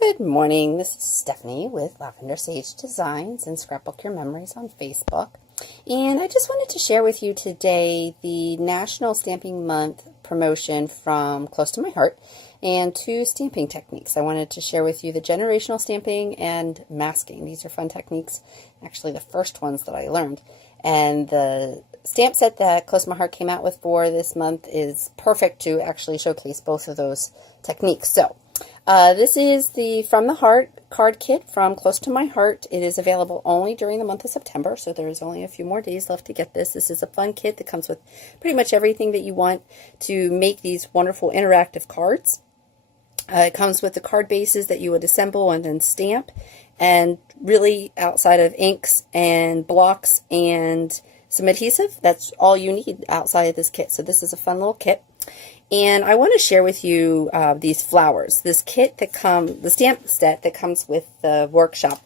Good morning, this is Stephanie with Lavendersage Designs and Scrapbook Your Memories on Facebook. And I just wanted to share with you today the National Stamping Month promotion from Close to My Heart and two stamping techniques. I wanted to share with you the generational stamping and masking. These are fun techniques, actually the first ones that I learned. And the stamp set that Close to My Heart came out with for this month is perfect to actually showcase both of those techniques. So, this is the From the Heart card kit from Close to My Heart. It is available only during the month of September, so there's only a few more days left to get this. This is a fun kit that comes with pretty much everything that you want to make these wonderful interactive cards. It comes with the card bases that you would assemble and then stamp, and really outside of inks and blocks and some adhesive, that's all you need outside of this kit. So this is a fun little kit. And I want to share with you these flowers. This kit that the stamp set that comes with the workshop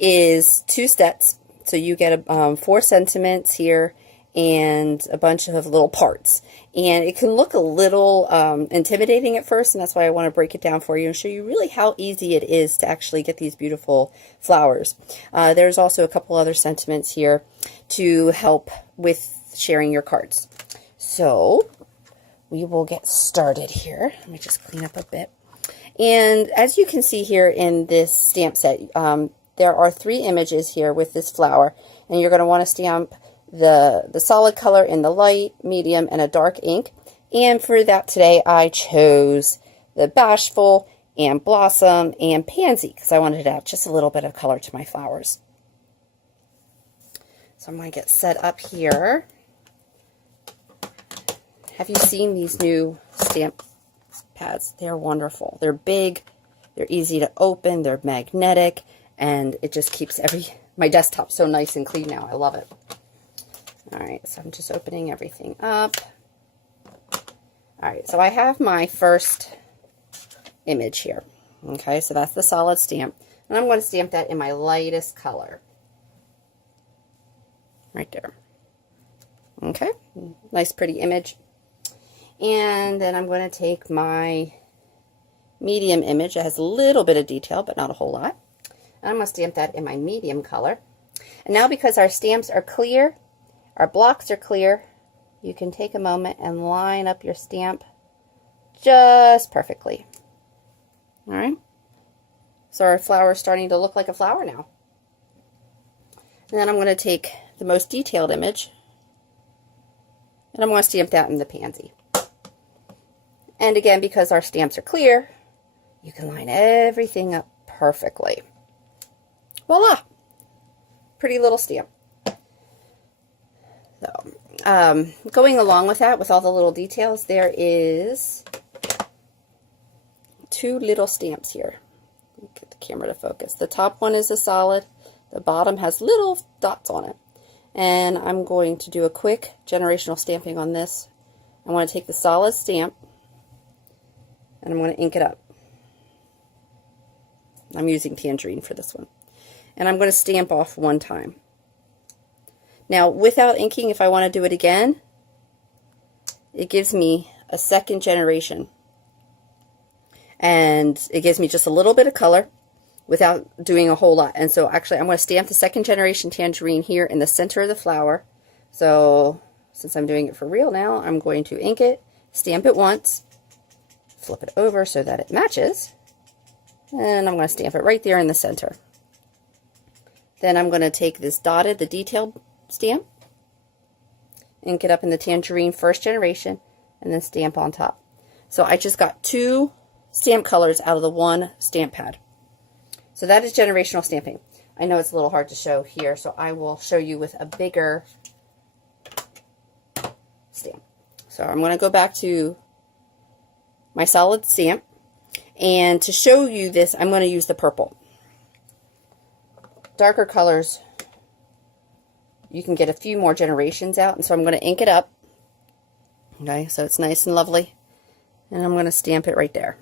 is 2 sets. So you get 4 sentiments here and a bunch of little parts. And it can look a little intimidating at first, and that's why I want to break it down for you and show you really how easy it is to actually get these beautiful flowers. There's also a couple other sentiments here to help with sharing your cards. So we will get started here. Let me just clean up a bit. And as you can see here in this stamp set, there are 3 images here with this flower, and you're going to want to stamp the solid color in the light, medium, and a dark ink. And for that today, I chose the Bashful and Blossom and Pansy because I wanted to add just a little bit of color to my flowers. So I'm going to get set up here. Have you seen these new stamp pads? They're wonderful. They're big, they're easy to open, they're magnetic, and it just keeps my desktop so nice and clean now. I love it. Alright, so I'm just opening everything up. Alright, so I have my first image here. Okay, so that's the solid stamp. And I'm going to stamp that in my lightest color. Right there. Okay, nice pretty image. And then I'm going to take my medium image. It has a little bit of detail, but not a whole lot. And I'm going to stamp that in my medium color. And now because our stamps are clear, our blocks are clear, you can take a moment and line up your stamp just perfectly. All right. So our flower is starting to look like a flower now. And then I'm going to take the most detailed image, and I'm going to stamp that in the pansy. And again, because our stamps are clear, you can line everything up perfectly. Voila! Pretty little stamp. So, going along with that, with all the little details, there is 2 little stamps here. Get the camera to focus. The top one is a solid. The bottom has little dots on it. And I'm going to do a quick generational stamping on this. I want to take the solid stamp, and I'm going to ink it up. I'm using tangerine for this one. And I'm going to stamp off 1 time. Now, without inking, if I want to do it again, it gives me a second generation. And it gives me just a little bit of color without doing a whole lot. And so actually, I'm going to stamp the second generation tangerine here in the center of the flower. So since I'm doing it for real now, I'm going to ink it, stamp it once, flip it over so that it matches, and I'm going to stamp it right there in the center. Then I'm going to take this dotted, the detailed stamp, ink it up in the tangerine first generation, and then stamp on top. So I just got 2 stamp colors out of the 1 stamp pad. So that is generational stamping. I know it's a little hard to show here, so I will show you with a bigger stamp. So I'm going to go back to my solid stamp, and to show you this, I'm going to use the purple. Darker colors, you can get a few more generations out, and so I'm going to ink it up. Okay, so it's nice and lovely, and I'm going to stamp it right there.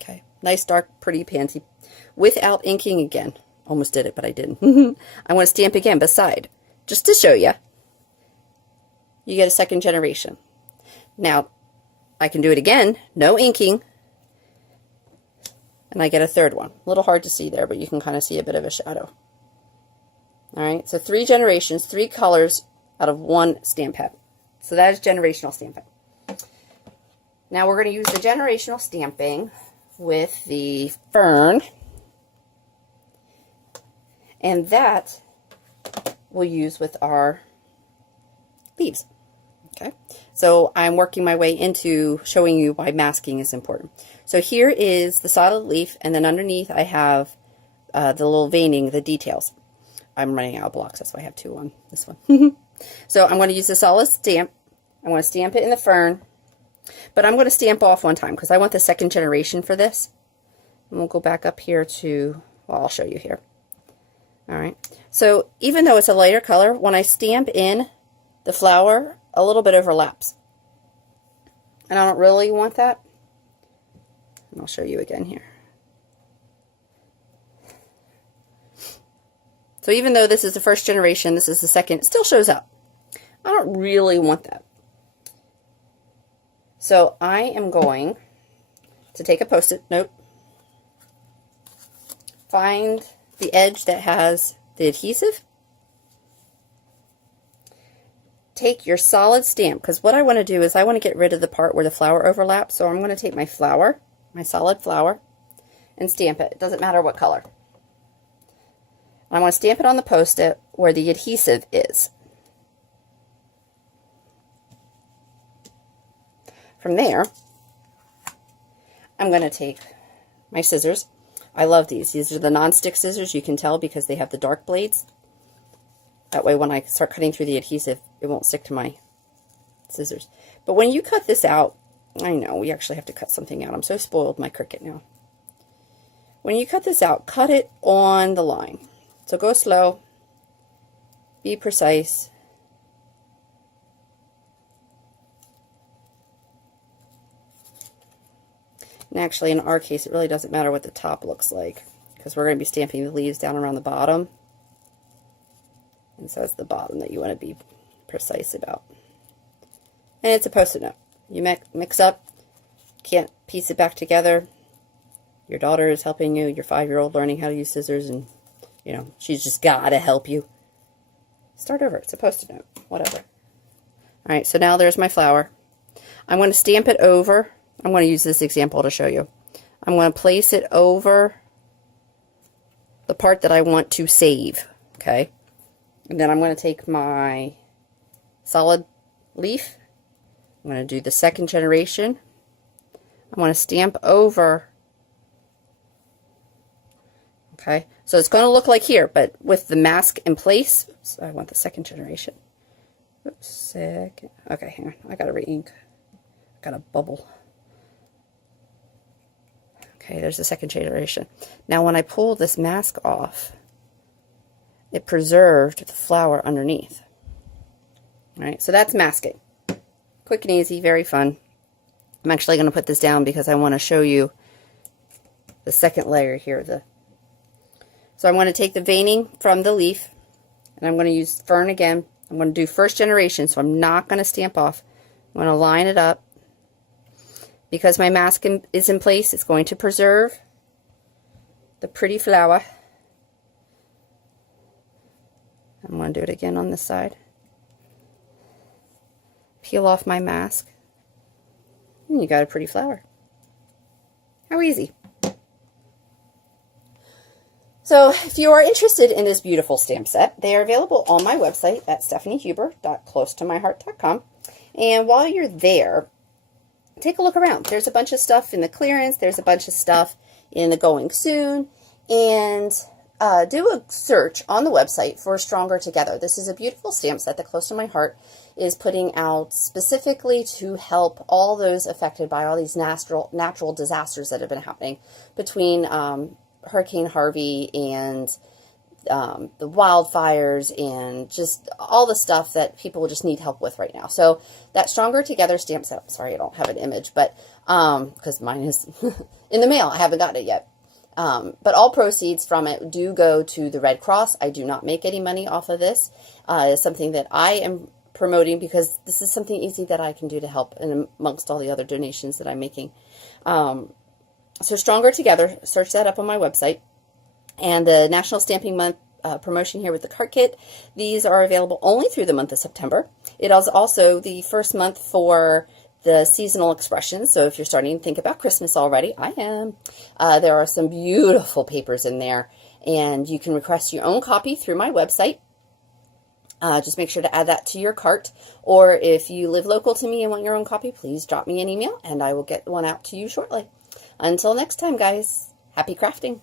Okay, nice dark pretty pansy without inking again. Almost did it, but I didn't. I want to stamp again beside, just to show you. You get a second generation. Now, I can do it again, no inking, and I get a third one. A little hard to see there, but you can kind of see a bit of a shadow. All right, so 3 generations, 3 colors out of 1 stamp head. So that is generational stamping. Now we're going to use the generational stamping with the fern, and that we'll use with our leaves. Okay, so I'm working my way into showing you why masking is important. So here is the solid leaf, and then underneath I have the little veining, the details. I'm running out of blocks, that's why I have 2 on this one. So I'm going to use the solid stamp. I'm going to stamp it in the fern, but I'm going to stamp off one time because I want the second generation for this. And we'll go back up here to, well, I'll show you here. All right, so even though it's a lighter color, when I stamp in the flower, a little bit overlaps. And I don't really want that. And I'll show you again here. So even though this is the first generation, this is the second, it still shows up. I don't really want that. So I am going to take a Post-it note, find the edge that has the adhesive, take your solid stamp, because what I want to do is I want to get rid of the part where the flower overlaps. So I'm going to take my flower, my solid flower, and stamp it. It doesn't matter what color. I want to stamp it on the Post-it where the adhesive is. From there, I'm going to take my scissors. I love these. These are the non-stick scissors. You can tell because they have the dark blades. That way when I start cutting through the adhesive, it won't stick to my scissors. But when you cut this out, I know, we actually have to cut something out. I'm so spoiled, my Cricut now. When you cut this out, cut it on the line. So go slow, be precise. And actually, in our case, it really doesn't matter what the top looks like because we're going to be stamping the leaves down around the bottom. And so it's the bottom that you want to be precise about. And it's a Post-it note. You mix up, can't piece it back together. Your daughter is helping you, your 5-year-old learning how to use scissors, and you know, she's just got to help you. Start over. It's a Post-it note. Whatever. Alright, so now there's my flower. I'm going to stamp it over. I'm going to use this example to show you. I'm going to place it over the part that I want to save. Okay? And then I'm going to take my solid leaf. I'm going to do the second generation. I'm going to stamp over. Okay, so it's going to look like here, but with the mask in place. Oops, I want the second generation. Oops, second. Okay, hang on. I got to re-ink. I got a bubble. Okay, there's the second generation. Now, when I pull this mask off, it preserved the flower underneath. All right, so that's masking. Quick and easy, very fun. I'm actually going to put this down because I want to show you the second layer here. So I'm going to take the veining from the leaf, and I'm going to use fern again. I'm going to do first generation, so I'm not going to stamp off. I'm going to line it up. Because my mask is in place, it's going to preserve the pretty flower. I'm going to do it again on this side. Peel off my mask, and you got a pretty flower. How easy. So if you are interested in this beautiful stamp set, they are available on my website at stephaniehuber.closetomyheart.com. And while you're there, take a look around. There's a bunch of stuff in the clearance. There's a bunch of stuff in the going soon. And do a search on the website for Stronger Together. This is a beautiful stamp set that Close to My Heart is putting out specifically to help all those affected by all these natural disasters that have been happening between Hurricane Harvey and the wildfires and just all the stuff that people just need help with right now. So that Stronger Together stamp set, sorry I don't have an image, but because mine is in the mail, I haven't gotten it yet. But all proceeds from it do go to the Red Cross. I do not make any money off of this. It's something that I am promoting because this is something easy that I can do to help and amongst all the other donations that I'm making. So Stronger Together, search that up on my website. And the National Stamping Month promotion here with the card kit, these are available only through the month of September. It is also the first month for the seasonal expressions, so if you're starting to think about Christmas already, I am. There are some beautiful papers in there, and you can request your own copy through my website. Just make sure to add that to your cart, or if you live local to me and want your own copy, please drop me an email, and I will get one out to you shortly. Until next time, guys, happy crafting!